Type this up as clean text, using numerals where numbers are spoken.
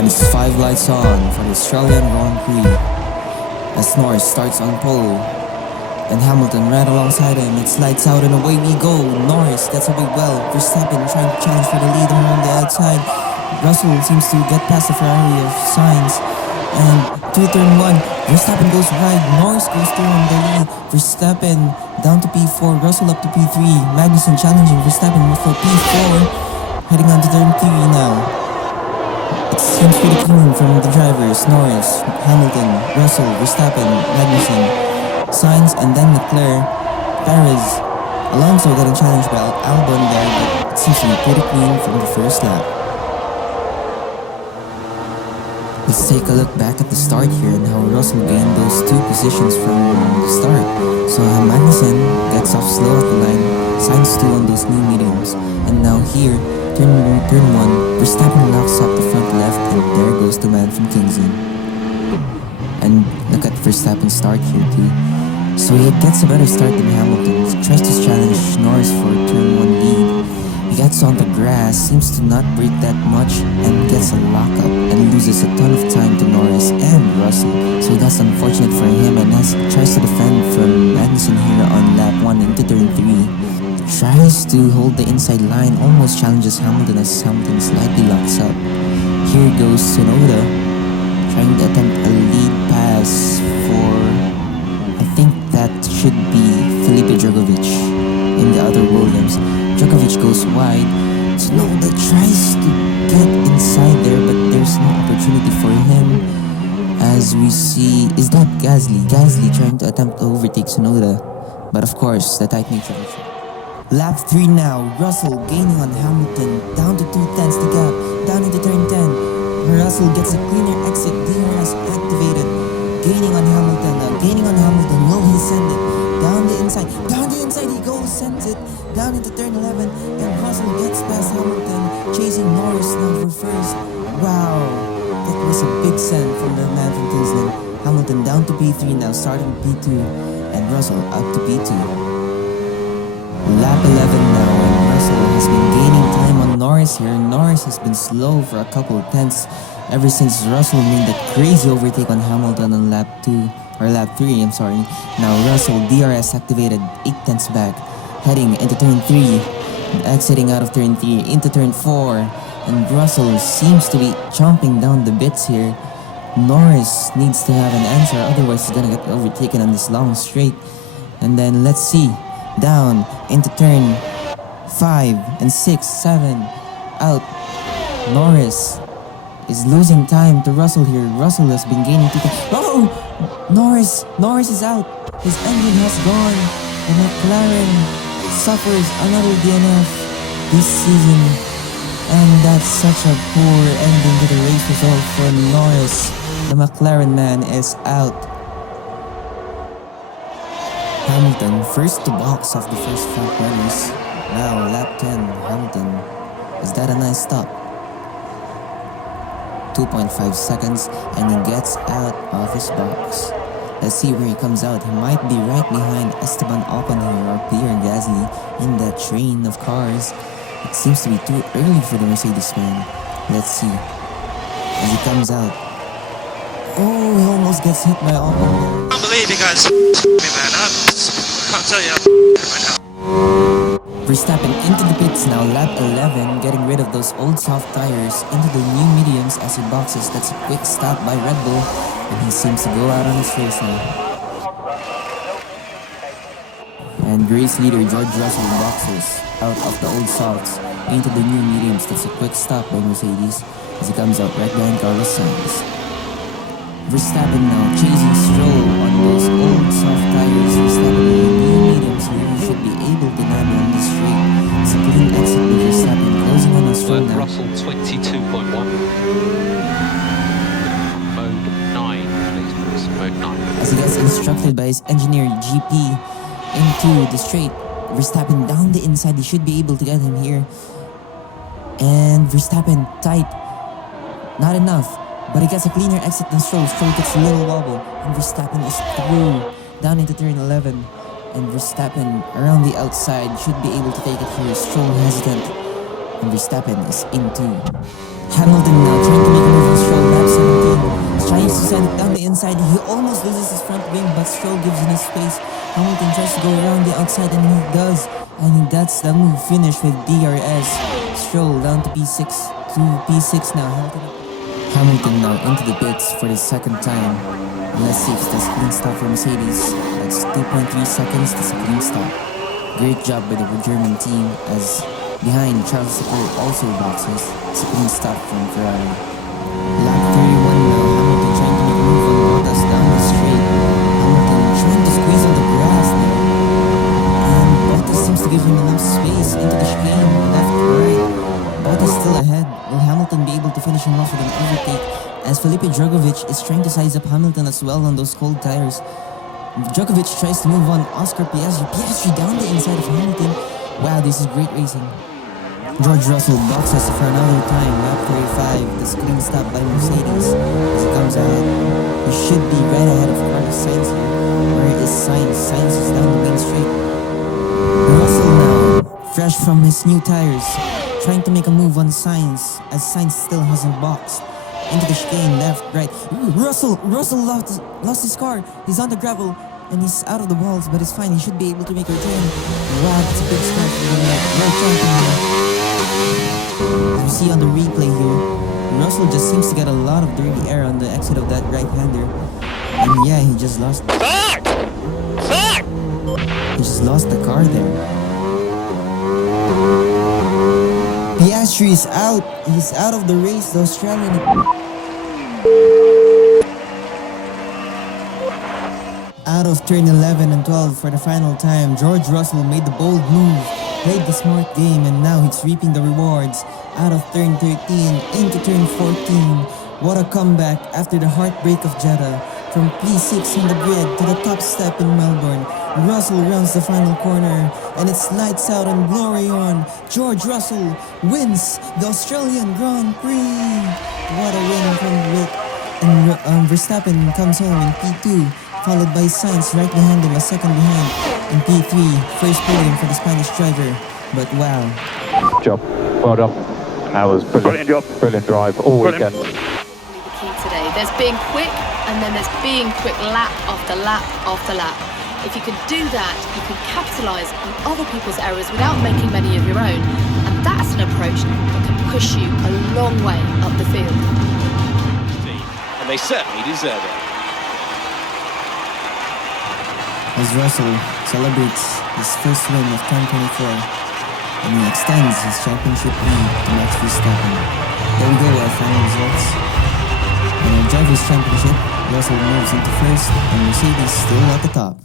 And it's 5 lights on for the Australian Grand Prix as Norris starts on pole and Hamilton right alongside him. It's lights out and away we go. Norris gets away well. Verstappen trying to challenge for the lead around the outside. Russell seems to get past the Ferrari of Sainz, and to turn 1, Verstappen goes wide. Norris goes through on the lead. Verstappen down to P4, Russell up to P3. Magnussen challenging Verstappen for P4, heading on to turn 3 now. It seems pretty clean from the drivers. Norris, Hamilton, Russell, Verstappen, Magnussen, Sainz, and then Leclerc, Perez, Alonso getting challenged by Albon there, but it seems to be pretty clean from the first lap. Let's take a look back at the start here and how Russell gained those 2 positions from the start. So Magnussen gets off slow at the line, Sainz 2 on those new mediums, and now here, turn 1, Verstappen locks up the front left, and there goes the man from Kingston. And look at Verstappen's start here too. So he gets a better start than Hamilton. He tries to challenge Norris for turn 1 lead. He gets on the grass, seems to not brake that much, and gets a lockup and loses a ton of time to Norris and Russell. So that's unfortunate for him, and tries to defend from Magnussen here on lap 1 into turn 3. Tries to hold the inside line, almost challenges Hamilton as Hamilton slightly locks up. Here goes Tsunoda, trying to attempt a lead pass for, I think that should be Felipe Drugovich in the other Williams. Drugovich goes wide. Tsunoda tries to get inside there, but there's no opportunity for him. As we see, is that Gasly? Gasly trying to attempt to overtake Tsunoda, but of course, the tight nature of it. Lap 3 now, Russell gaining on Hamilton, down to 2/10 the gap, down into turn 10. Russell gets a cleaner exit, DRS activated, gaining on Hamilton, will he send it? Down the inside he goes, sends it, down into turn 11, and Russell gets past Hamilton, chasing Norris now for first. Wow, that was a big send from the man from Kingston. Hamilton down to P3 now, starting P2, and Russell up to P2. Lap 11 now, and Russell has been gaining time on Norris here. Norris has been slow for a couple of tenths ever since Russell made that crazy overtake on Hamilton on lap 3, I'm sorry. Now Russell, DRS activated, 8 tenths back, heading into turn 3, exiting out of turn 3 into turn 4, and Russell seems to be chomping down the bits here. Norris needs to have an answer, otherwise he's gonna get overtaken on this long straight. And then let's see, down into turn 5 and 6, 7, out. Norris is losing time to Russell here. Russell has been gaining 2 times. Oh! Norris is out. His engine has gone. And McLaren suffers another DNF this season. And that's such a poor ending to the race result for Norris. The McLaren man is out. Hamilton first to box off the first front runners. Now lap 10, Hamilton. Is that a nice stop? 2.5 seconds and he gets out of his box. Let's see where he comes out. He might be right behind Esteban Ocon here or Pierre Gasly in that train of cars. It seems to be too early for the Mercedes man. Let's see. As he comes out. Oh, he almost gets hit by Ocon. I can't believe you guys man. I can't tell you right now. Verstappen into the pits now, lap 11, getting rid of those old soft tires into the new mediums as he boxes. That's a quick stop by Red Bull, and he seems to go out on his race now. And race leader George Russell boxes out of the old softs into the new mediums. That's a quick stop by Mercedes as he comes out right behind Carlos Sainz. Verstappen now chasing Stroll on those old soft tires. Verstappen in the new mediums here. He should be able to navigate on this straight. It's a clean exit with Verstappen closing on his Stroll now. Russell 22.1. Mode 9, please press mode 9. As he gets instructed by his engineer GP into the straight. Verstappen down the inside. He should be able to get him here. And Verstappen tight. Not enough. But he gets a cleaner exit than Stroll. Stroll gets a little wobble. And Verstappen is through. Down into turn 11. And Verstappen around the outside should be able to take it here. Stroll hesitant. And Verstappen is in 2. Hamilton now trying to make a move on Stroll. Stroll gives in his space. Hamilton tries to go around the outside and he does. And that's the move finish with DRS. Stroll down to P6 now. Hamilton now into the pits for the second time. And let's see if that's a clean stop for Mercedes. That's 2.3 seconds, that's a clean stop. Great job by the German team as behind Charles Leclerc also boxes. It's a clean stop from Ferrari. Lap 31 now, Hamilton trying to make a move on Bottas down the straight. Hamilton trying to squeeze on the grass there. And Bottas seems to give him enough space into the chicane, left, right. Bottas still ahead. Will Hamilton be able to finish him off with an overtake? As Felipe Drugovich is trying to size up Hamilton as well on those cold tires. Drugovich tries to move on Oscar Piastri. Piastri down the inside of Hamilton. Wow, this is great racing. George Russell boxes for another time. Lap 35. This clean stop by Mercedes as he comes out. He should be right ahead of Carlos Sainz here. Where is Sainz? Sainz is down the main straight. Russell now, fresh from his new tires, trying to make a move on Sainz as Sainz still hasn't boxed. Into the chicane, left, right. Russell lost his car. He's on the gravel and he's out of the walls, but it's fine. He should be able to make a return. Wow, that's a big start for the world champion here. You see on the replay here, Russell just seems to get a lot of dirty air on the exit of that right-hander. And yeah, he just lost. Fuck! He just lost the car there. Piastri is out. He's out of the race. The Australian. Out of turn 11 and 12 for the final time. George Russell made the bold move, played the smart game, and now he's reaping the rewards. Out of turn 13 into turn 14. What a comeback after the heartbreak of Jeddah. From P6 on the grid to the top step in Melbourne. Russell rounds the final corner and it's lights out and glory on. George Russell wins the Australian Grand Prix. What a win from Rick. And Verstappen comes home in P2, followed by Sainz right behind him, a second behind. In P3, first podium for the Spanish driver. But wow. Job. Well done. That was brilliant job. Brilliant drive all weekend. The key today. There's being quick and then there's being quick lap after lap after lap. If you can do that, you can capitalise on other people's errors without making many of your own. And that's an approach that can push you a long way up the field. And they certainly deserve it. As Russell celebrates his first win of 2024, and he extends his championship lead to Max Verstappen. There we go, our final results. In our Drivers' Championship, Russell moves into first, and Mercedes still at the top.